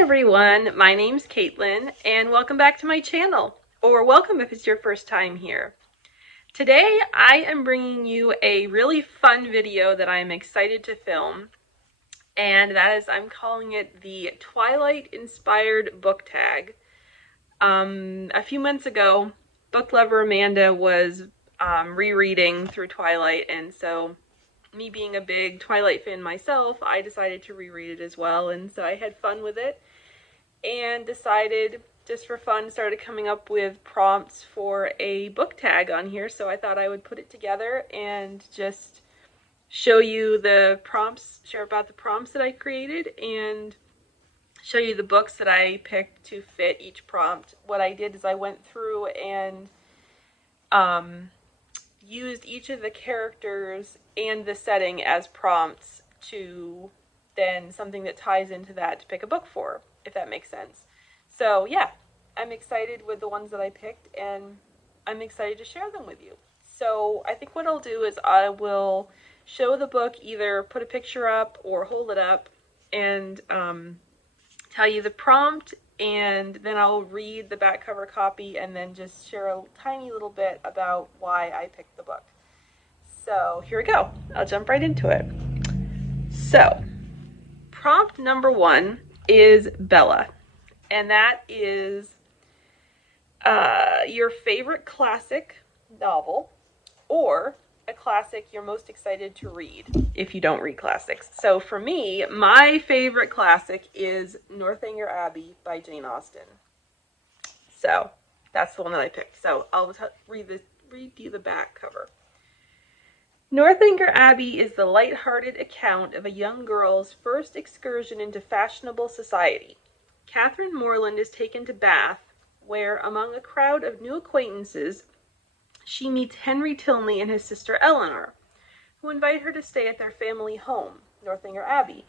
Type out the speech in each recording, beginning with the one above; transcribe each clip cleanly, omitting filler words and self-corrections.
everyone, my name's Caitlyn and welcome back to my channel, or welcome if it's your first time here. Today I am bringing you a really fun video that I'm excited to film, and that is, I'm calling it the Twilight Inspired Book Tag. A few months ago, book lover Amanda was rereading through Twilight, and so me being a big Twilight fan myself, I decided to reread it as well, and so I had fun with it and decided, just for fun, started coming up with prompts for a book tag on here. So I thought I would put it together and just show you the prompts, share about the prompts that I created, and show you the books that I picked to fit each prompt. What I did is I went through and used each of the characters and the setting as prompts to then something that ties into that to pick a book for, if that makes sense. So yeah, I'm excited with the ones that I picked, and I'm excited to share them with you. So I think what I'll do is I will show the book, either put a picture up or hold it up and tell you the prompt, and then I'll read the back cover copy and then just share a tiny little bit about why I picked the book. So here we go. I'll jump right into it. So prompt number 1 is Bella, and that is your favorite classic novel, or a classic you're most excited to read if you don't read classics. So for me, my favorite classic is Northanger Abbey by Jane Austen. So that's the one that I picked. So I'll read you the back cover. Northanger Abbey is the light-hearted account of a young girl's first excursion into fashionable society. Catherine Morland is taken to Bath, where, among a crowd of new acquaintances, she meets Henry Tilney and his sister Eleanor, who invite her to stay at their family home, Northanger Abbey.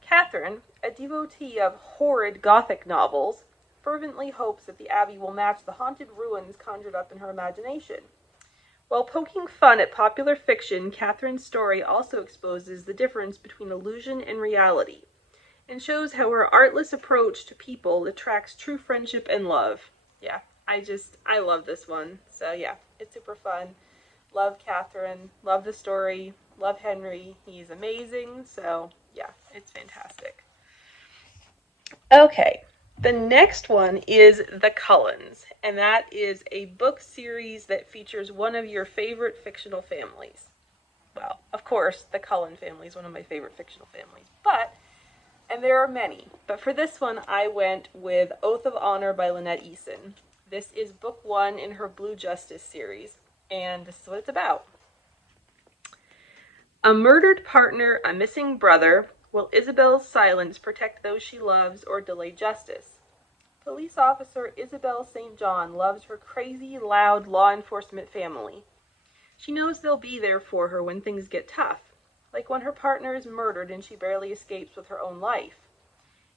Catherine, a devotee of horrid Gothic novels, fervently hopes that the Abbey will match the haunted ruins conjured up in her imagination. While poking fun at popular fiction, Catherine's story also exposes the difference between illusion and reality, and shows how her artless approach to people attracts true friendship and love. Yeah, I love this one. So yeah, it's super fun. Love Catherine, love the story, love Henry. He's amazing. So yeah, it's fantastic. Okay, the next one is The Cullens, and that is a book series that features one of your favorite fictional families. Well, of course, the Cullen family is one of my favorite fictional families, and there are many, but for this one I went with Oath of Honor by Lynette Eason. This is book 1 in her Blue Justice series, and this is what it's about. A murdered partner, a missing brother. Will Isabel's silence protect those she loves or delay justice? Police officer Isabel St. John loves her crazy, loud law enforcement family. She knows they'll be there for her when things get tough, like when her partner is murdered and she barely escapes with her own life.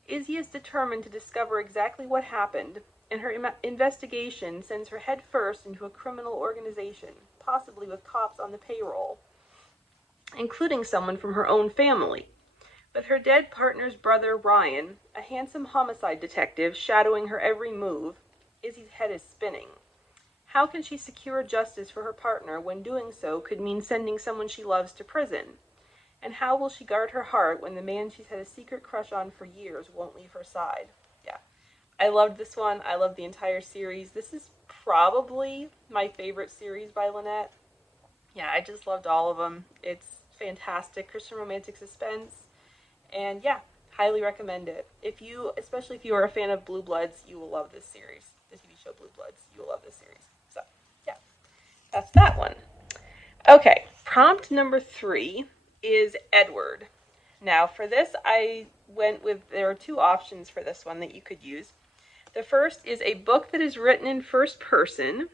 Izzy is determined to discover exactly what happened, and her investigation sends her head first into a criminal organization, possibly with cops on the payroll, including someone from her own family. With her dead partner's brother, Ryan, a handsome homicide detective, shadowing her every move, Izzy's head is spinning. How can she secure justice for her partner when doing so could mean sending someone she loves to prison? And how will she guard her heart when the man she's had a secret crush on for years won't leave her side? Yeah, I loved this one. I love the entire series. This is probably my favorite series by Lynette. Yeah, I just loved all of them. It's fantastic Christian romantic suspense. And yeah, highly recommend it. Especially if you are a fan of Blue Bloods, you will love this series. The TV show Blue Bloods, you will love this series. So yeah, that's that one. Okay, prompt number 3 is Edward. Now for this, there are 2 options for this one that you could use. The first is a book that is written in first person.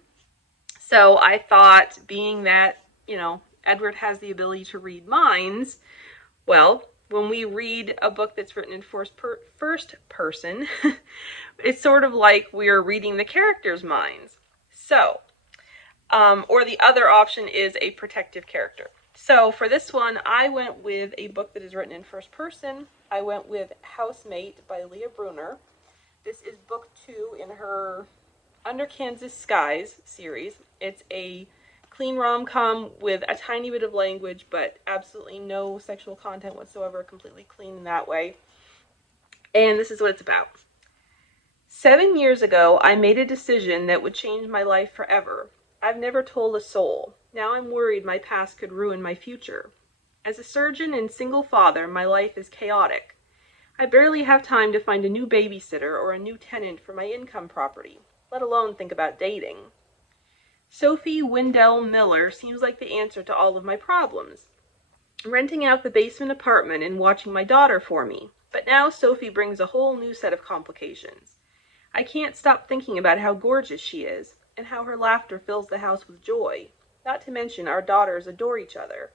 So I thought, being that, Edward has the ability to read minds, well, when we read a book that's written in first person, it's sort of like we're reading the characters' minds. So, or the other option is a protective character. So for this one, I went with a book that is written in first person, I went with Housemate by Leah Brunner. This is book 2 in her Under Kansas Skies series. It's a clean rom-com with a tiny bit of language, but absolutely no sexual content whatsoever, completely clean in that way. And this is what it's about. 7 years ago, I made a decision that would change my life forever. I've never told a soul. Now I'm worried my past could ruin my future. As a surgeon and single father, my life is chaotic. I barely have time to find a new babysitter or a new tenant for my income property, let alone think about dating. Sophie Wendell Miller seems like the answer to all of my problems. Renting out the basement apartment and watching my daughter for me. But now Sophie brings a whole new set of complications. I can't stop thinking about how gorgeous she is, and how her laughter fills the house with joy. Not to mention our daughters adore each other.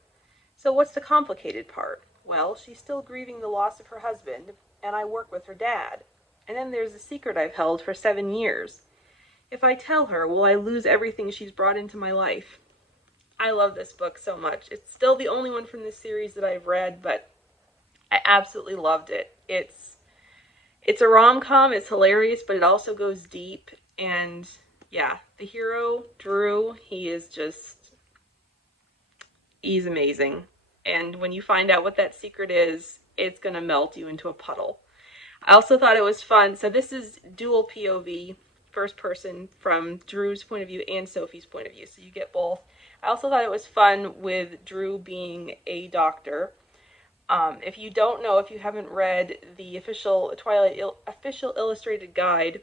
So what's the complicated part? Well, she's still grieving the loss of her husband, and I work with her dad. And then there's a secret I've held for 7 years. If I tell her, will I lose everything she's brought into my life? I love this book so much. It's still the only one from this series that I've read, but I absolutely loved it. It's a rom-com, it's hilarious, but it also goes deep, and yeah, the hero, Drew, he's amazing. And when you find out what that secret is, it's going to melt you into a puddle. I also thought it was fun. So this is dual POV, first person, from Drew's point of view and Sophie's point of view. So you get both. I also thought it was fun with Drew being a doctor. If you don't know, if you haven't read the official Twilight official illustrated guide,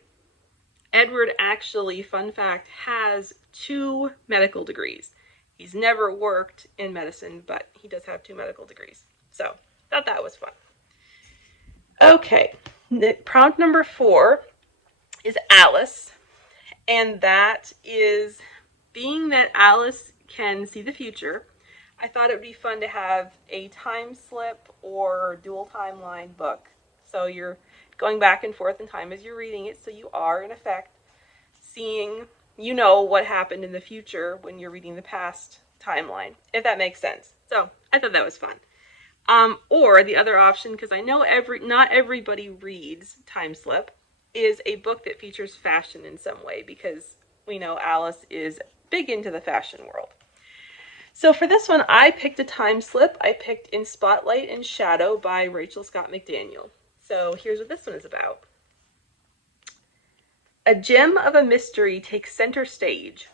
Edward actually, fun fact, has 2 medical degrees. He's never worked in medicine, but he does have 2 medical degrees. So, thought that was fun. Okay, prompt number 4 is Alice. And that is, being that Alice can see the future, I thought it would be fun to have a time slip or dual timeline book. So you're going back and forth in time as you're reading it, so you are, in effect, seeing, what happened in the future when you're reading the past timeline, if that makes sense. So I thought that was fun. Or the other option, because I know not everybody reads Time Slip, is a book that features fashion in some way, because we know Alice is big into the fashion world. So for this one, I picked a time slip. I picked In Spotlight and Shadow by Rachel Scott McDaniel. So here's what this one is about. A gem of a mystery takes center stage.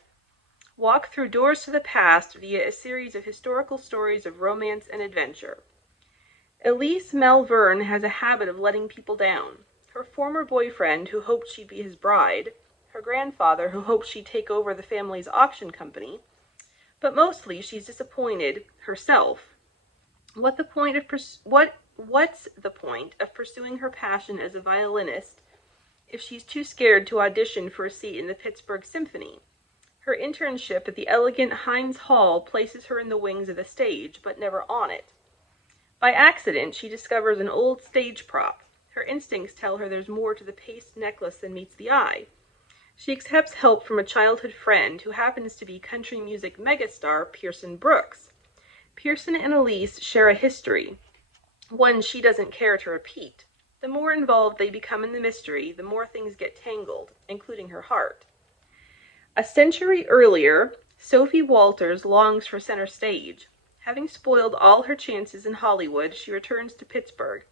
Walk through doors to the past via a series of historical stories of romance and adventure. Elise Malvern has a habit of letting people down. Her former boyfriend, who hoped she'd be his bride, her grandfather, who hoped she'd take over the family's auction company, but mostly she's disappointed herself. What's the point of pursuing her passion as a violinist if she's too scared to audition for a seat in the Pittsburgh Symphony? Her internship at the elegant Heinz Hall places her in the wings of the stage, but never on it. By accident, she discovers an old stage prop. Her instincts tell her there's more to the paste necklace than meets the eye. She accepts help from a childhood friend who happens to be country music megastar Pearson Brooks. Pearson and Elise share a history, one she doesn't care to repeat. The more involved they become in the mystery, the more things get tangled, including her heart. A century earlier, Sophie Walters longs for center stage. Having spoiled all her chances in Hollywood, she returns to Pittsburgh.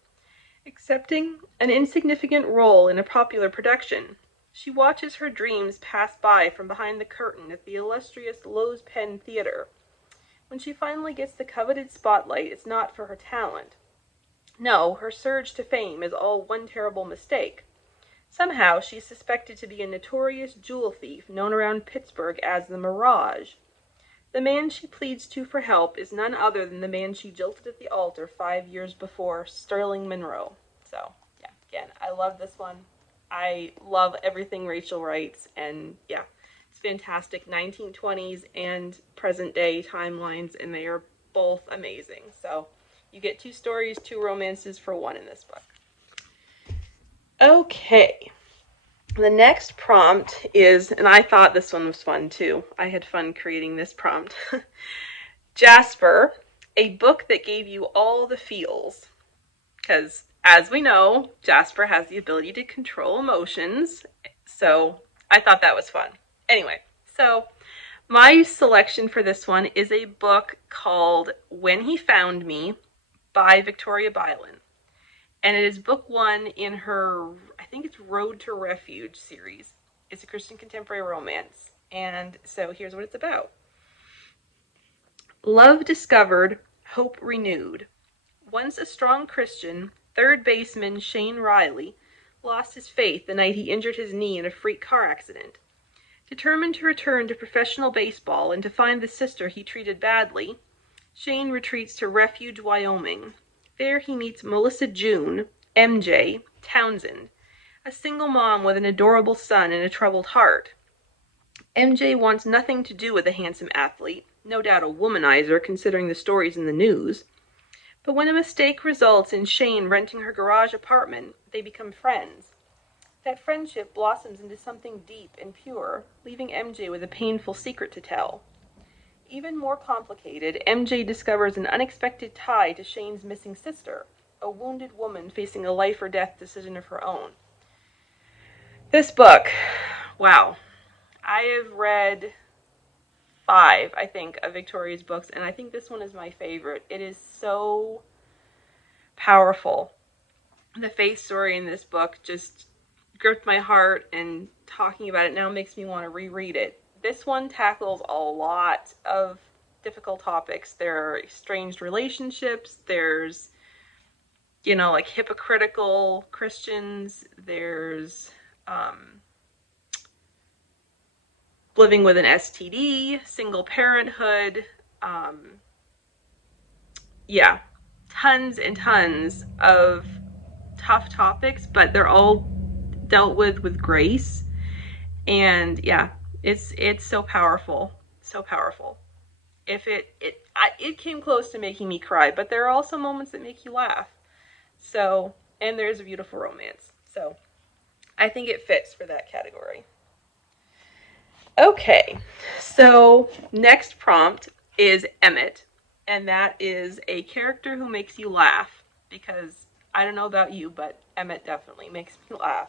Accepting an insignificant role in a popular production, she watches her dreams pass by from behind the curtain at the illustrious Lowe's Penn Theater. When she finally gets the coveted spotlight, it's not for her talent. No, her surge to fame is all one terrible mistake. Somehow, she's suspected to be a notorious jewel thief known around Pittsburgh as the Mirage. The man she pleads to for help is none other than the man she jilted at the altar 5 years before, Sterling Monroe. So, yeah, again, I love this one. I love everything Rachel writes, and yeah, it's fantastic. 1920s and present day timelines, and they are both amazing. So you get 2 stories, 2 romances for one in this book. Okay, the next prompt is, and I thought this one was fun too. I had fun creating this prompt. Jasper, a book that gave you all the feels, because as we know, Jasper has the ability to control emotions, so I thought that was fun. Anyway, so my selection for this one is a book called When He Found Me by Victoria Bylan. And it is book 1 in her, I think it's Road to Refuge series. It's a Christian contemporary romance. And so here's what it's about. Love discovered, hope renewed. Once a strong Christian, third baseman Shane Riley lost his faith the night he injured his knee in a freak car accident. Determined to return to professional baseball and to find the sister he treated badly, Shane retreats to Refuge, Wyoming. There he meets Melissa June, MJ, Townsend, a single mom with an adorable son and a troubled heart. MJ wants nothing to do with the handsome athlete, no doubt a womanizer considering the stories in the news. But when a mistake results in Shane renting her garage apartment, they become friends. That friendship blossoms into something deep and pure, leaving MJ with a painful secret to tell. Even more complicated, MJ discovers an unexpected tie to Shane's missing sister, a wounded woman facing a life or death decision of her own. This book, wow. I have read 5, I think, of Victoria's books, and I think this one is my favorite. It is so powerful. The faith story in this book just gripped my heart, and talking about it now makes me want to reread it. This one tackles a lot of difficult topics. There are estranged relationships, there's, like hypocritical Christians, there's living with an STD, single parenthood, tons and tons of tough topics, but they're all dealt with grace. And yeah, it's so powerful, so powerful. It came close to making me cry, but there are also moments that make you laugh. So, and there's a beautiful romance. So, I think it fits for that category. Okay, so next prompt is Emmett, and that is a character who makes you laugh, because I don't know about you, but Emmett definitely makes me laugh.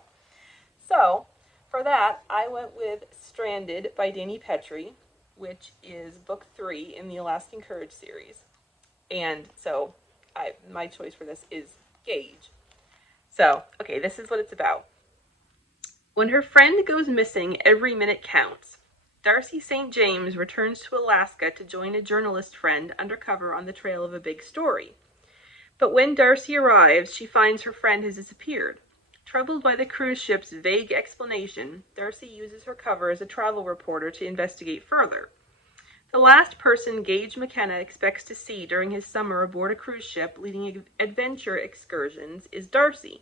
So, for that, I went with Stranded by Danny Petrie, which is book 3 in the Alaskan Courage series. And so, my choice for this is Gage. So, okay, this is what it's about. When her friend goes missing, every minute counts. Darcy St. James returns to Alaska to join a journalist friend undercover on the trail of a big story. But when Darcy arrives, she finds her friend has disappeared. Troubled by the cruise ship's vague explanation, Darcy uses her cover as a travel reporter to investigate further. The last person Gage McKenna expects to see during his summer aboard a cruise ship leading adventure excursions is Darcy.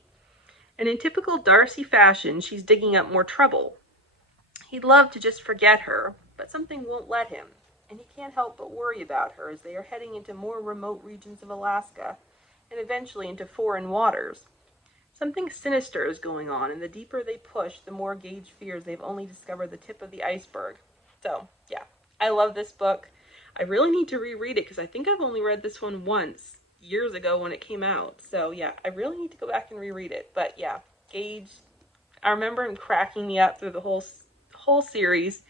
And in typical Darcy fashion, she's digging up more trouble. He'd love to just forget her, but something won't let him, and he can't help but worry about her as they are heading into more remote regions of Alaska, and eventually into foreign waters. Something sinister is going on, and the deeper they push, the more Gage fears they've only discovered the tip of the iceberg. So, yeah, I love this book. I really need to reread it, because I think I've only read this one once, years ago when it came out. So, yeah, I really need to go back and reread it. But, yeah, Gage, I remember him cracking me up through the whole series.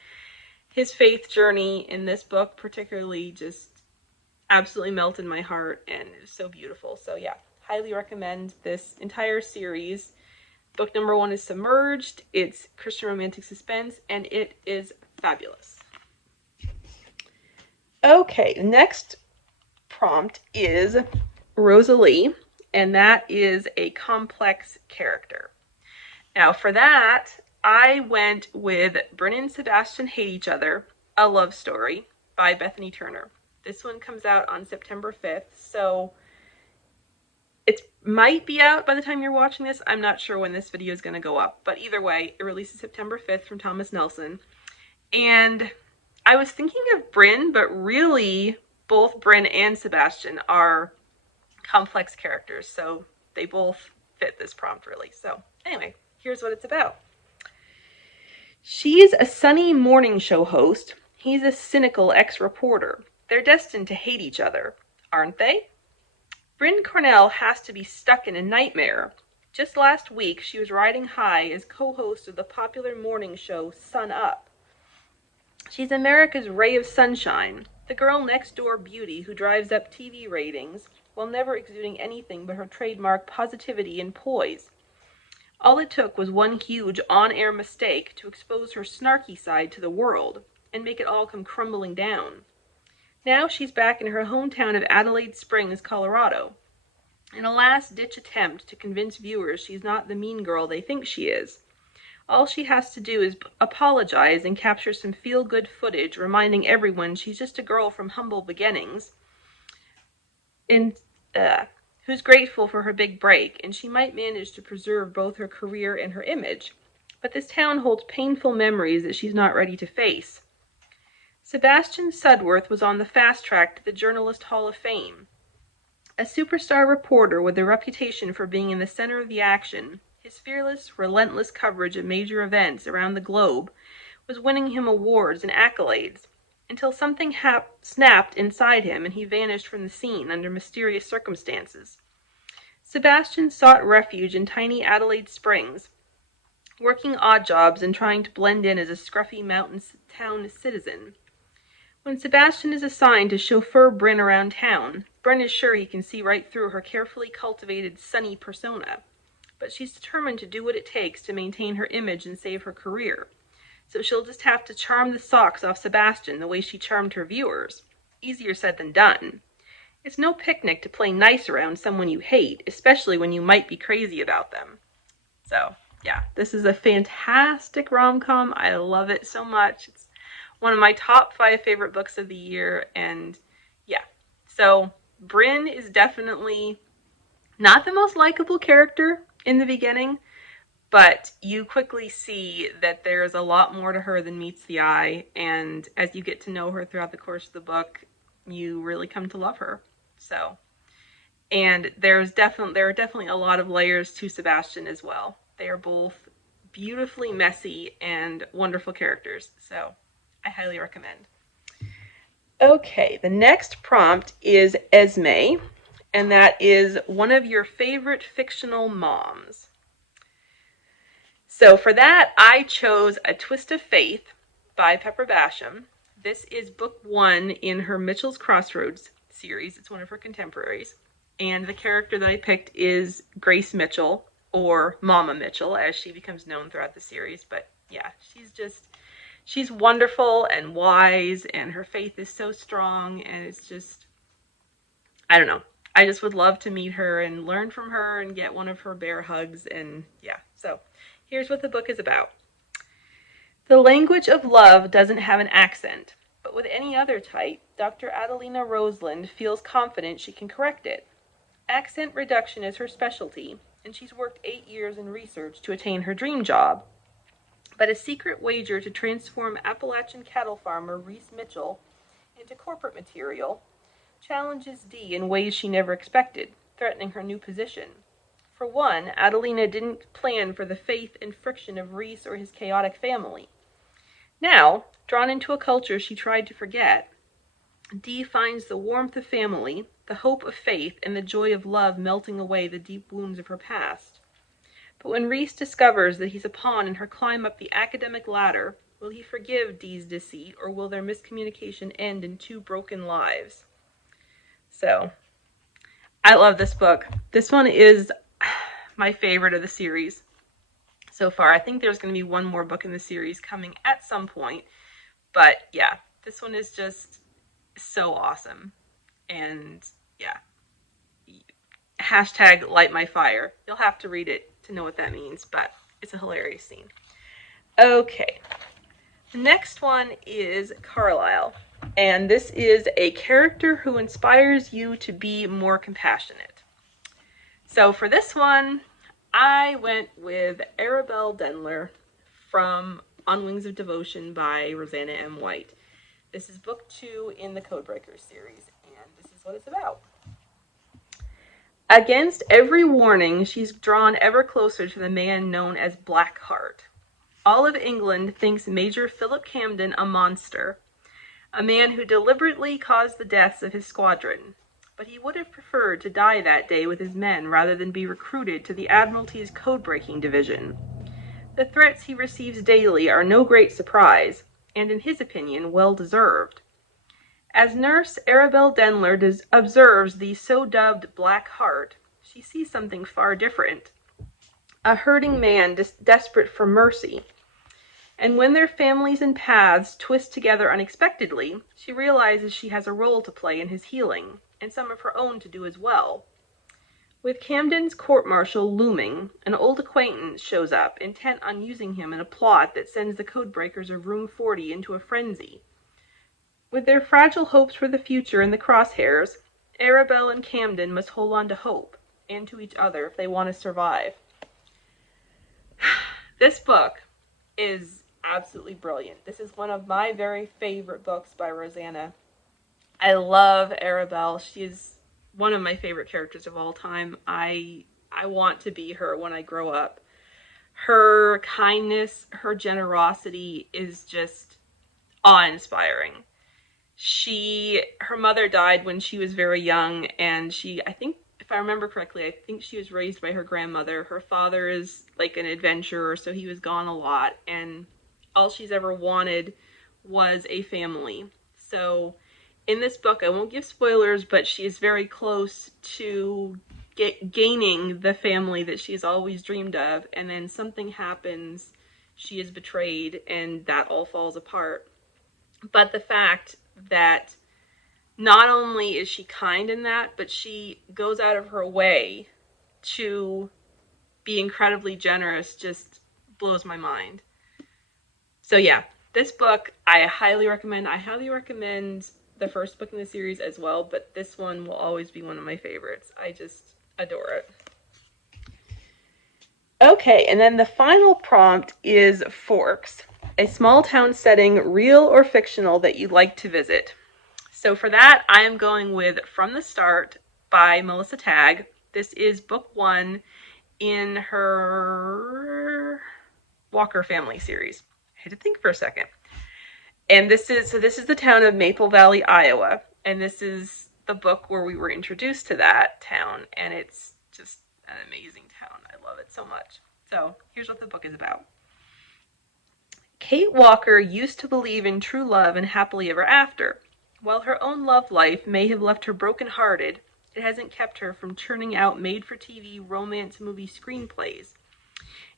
His faith journey in this book particularly just absolutely melted my heart, and it was so beautiful. So, yeah. Highly recommend this entire series. Book number 1 is Submerged. It's Christian romantic suspense, and it is fabulous. Okay, next prompt is Rosalie, and that is a complex character. Now, for that, I went with Brynn and Sebastian Hate Each Other, A Love Story by Bethany Turner. This one comes out on September 5th, so it might be out by the time you're watching this. I'm not sure when this video is going to go up. But either way, it releases September 5th from Thomas Nelson. And I was thinking of Brynn, but really both Brynn and Sebastian are complex characters. So they both fit this prompt really. So anyway, here's what it's about. She's a sunny morning show host. He's a cynical ex-reporter. They're destined to hate each other, aren't they? Bryn Cornell has to be stuck in a nightmare. Just last week, she was riding high as co-host of the popular morning show Sun Up. She's America's ray of sunshine, the girl next door beauty who drives up TV ratings while never exuding anything but her trademark positivity and poise. All it took was one huge on-air mistake to expose her snarky side to the world and make it all come crumbling down. Now she's back in her hometown of Adelaide Springs, Colorado, in a last-ditch attempt to convince viewers she's not the mean girl they think she is. All she has to do is apologize and capture some feel-good footage reminding everyone she's just a girl from humble beginnings who's grateful for her big break, and she might manage to preserve both her career and her image. But this town holds painful memories that she's not ready to face. Sebastian Sudworth was on the fast track to the Journalist Hall of Fame. A superstar reporter with a reputation for being in the center of the action, his fearless, relentless coverage of major events around the globe was winning him awards and accolades, until something snapped inside him and he vanished from the scene under mysterious circumstances. Sebastian sought refuge in tiny Adelaide Springs, working odd jobs and trying to blend in as a scruffy mountain town citizen. When Sebastian is assigned to chauffeur Bryn around town, Bryn is sure he can see right through her carefully cultivated sunny persona, but she's determined to do what it takes to maintain her image and save her career. So she'll just have to charm the socks off Sebastian the way she charmed her viewers. Easier said than done. It's no picnic to play nice around someone you hate, especially when you might be crazy about them. So, yeah, this is a fantastic rom-com. I love it so much. It's one of my top 5 favorite books of the year, and yeah. So, Bryn is definitely not the most likable character in the beginning, but you quickly see that there's a lot more to her than meets the eye, and as you get to know her throughout the course of the book, you really come to love her. So, and there are definitely a lot of layers to Sebastian as well. They are both beautifully messy and wonderful characters, so I highly recommend. Okay, the next prompt is Esme, and that is one of your favorite fictional moms. So for that, I chose A Twist of Faith by Pepper Basham. This is book 1 in her Mitchell's Crossroads series. It's one of her contemporaries. And the character that I picked is Grace Mitchell, or Mama Mitchell, as she becomes known throughout the series. But yeah, she's wonderful and wise, and her faith is so strong, and it's just, I don't know. I just would love to meet her and learn from her and get one of her bear hugs, and yeah. So here's what the book is about. The language of love doesn't have an accent, but with any other type, Dr. Adelina Roseland feels confident she can correct it. Accent reduction is her specialty, and she's worked 8 years in research to attain her dream job. But a secret wager to transform Appalachian cattle farmer Reese Mitchell into corporate material challenges Dee in ways she never expected, threatening her new position. For one, Adelina didn't plan for the faith and friction of Reese or his chaotic family. Now, drawn into a culture she tried to forget, Dee finds the warmth of family, the hope of faith, and the joy of love melting away the deep wounds of her past. But when Reese discovers that he's a pawn in her climb up the academic ladder, will he forgive Dee's deceit, or will their miscommunication end in 2 broken lives? So, I love this book. This one is my favorite of the series so far. I think there's going to be one more book in the series coming at some point. But yeah, this one is just so awesome. And yeah, hashtag light my fire. You'll have to read it to know what that means, but it's a hilarious scene. Okay, the next one is Carlisle, and this is a character who inspires you to be more compassionate. So for this one, I went with Arabelle Denler from On Wings of Devotion by Rosanna M. White. This is book 2 in the Codebreakers series, and this is what it's about. Against every warning, she's drawn ever closer to the man known as Blackheart. All of England thinks Major Philip Camden a monster, a man who deliberately caused the deaths of his squadron. but he would have preferred to die that day with his men rather than be recruited to the Admiralty's code-breaking division. The threats he receives daily are no great surprise, and in his opinion, well-deserved. As nurse Arabelle Denler observes the so-dubbed Black Heart, she sees something far different. A hurting man desperate for mercy. And when their families and paths twist together unexpectedly, she realizes she has a role to play in his healing, and some of her own to do as well. With Camden's court-martial looming, an old acquaintance shows up, intent on using him in a plot that sends the codebreakers of Room 40 into a frenzy. With their fragile hopes for the future in the crosshairs, Arabelle and Camden must hold on to hope, and to each other if they want to survive. This book is absolutely brilliant. This is one of my very favorite books by Rosanna. I love Arabelle. She is one of my favorite characters of all time. I want to be her when I grow up. Her kindness, her generosity is just awe-inspiring. Her mother died when she was very young, and I think, if I remember correctly, I think she was raised by her grandmother. Her father is like an adventurer, so he was gone a lot, and all she's ever wanted was a family. So in this book, I won't give spoilers, but she is very close to gaining the family that she's always dreamed of, and then something happens, she is betrayed, and that all falls apart. But the fact that not only is she kind in that, but she goes out of her way to be incredibly generous just blows my mind. So yeah, this book I highly recommend. I highly recommend the first book in the series as well, but this one will always be one of my favorites. I just adore it. Okay, and then the final prompt is Forks, a small town setting, real or fictional, that you'd like to visit. So for that, I am going with From the Start by Melissa Tagg. This is book 1 in her Walker family series. I had to think for a second. And this is the town of Maple Valley, Iowa. And this is the book where we were introduced to that town. And it's just an amazing town. I love it so much. So here's what the book is about. Kate Walker used to believe in true love and happily ever after. While her own love life may have left her broken-hearted, it hasn't kept her from churning out made-for-TV romance movie screenplays.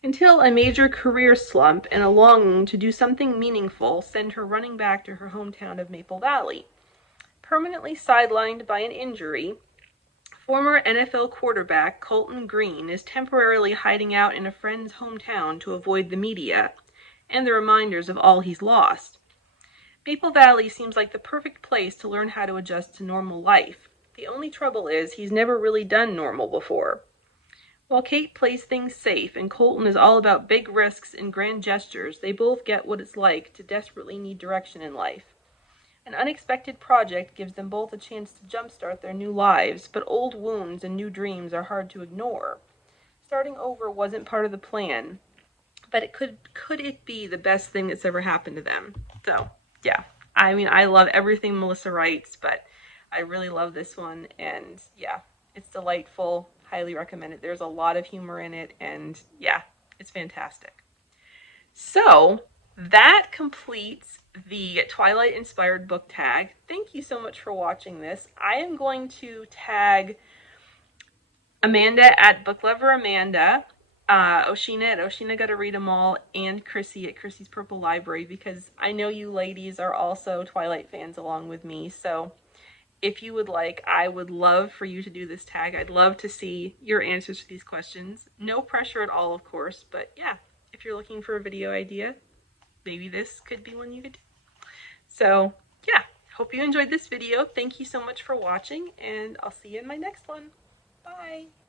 Until a major career slump and a longing to do something meaningful send her running back to her hometown of Maple Valley. Permanently sidelined by an injury, former NFL quarterback Colton Green is temporarily hiding out in a friend's hometown to avoid the media and the reminders of all he's lost. Maple Valley seems like the perfect place to learn how to adjust to normal life. The only trouble is he's never really done normal before. While Kate plays things safe and Colton is all about big risks and grand gestures, they both get what it's like to desperately need direction in life. An unexpected project gives them both a chance to jumpstart their new lives, but old wounds and new dreams are hard to ignore. Starting over wasn't part of the plan, but could it be the best thing that's ever happened to them? So, yeah. I mean, I love everything Melissa writes, but I really love this one, and yeah, it's delightful. Highly recommend it. There's a lot of humor in it, and yeah, it's fantastic. So, that completes the Twilight Inspired Book Tag. Thank you so much for watching this. I am going to tag Amanda at Book Lover Amanda, Oshina at Oshina Gotta Read 'Em All, and Chrissy at Chrissy's Purple Library, because I know you ladies are also Twilight fans along with me. So if you would like, I would love for you to do this tag. I'd love to see your answers to these questions. No pressure at all, of course, but yeah, if you're looking for a video idea, maybe this could be one you could do. So yeah, hope you enjoyed this video. Thank you so much for watching, and I'll see you in my next one. Bye!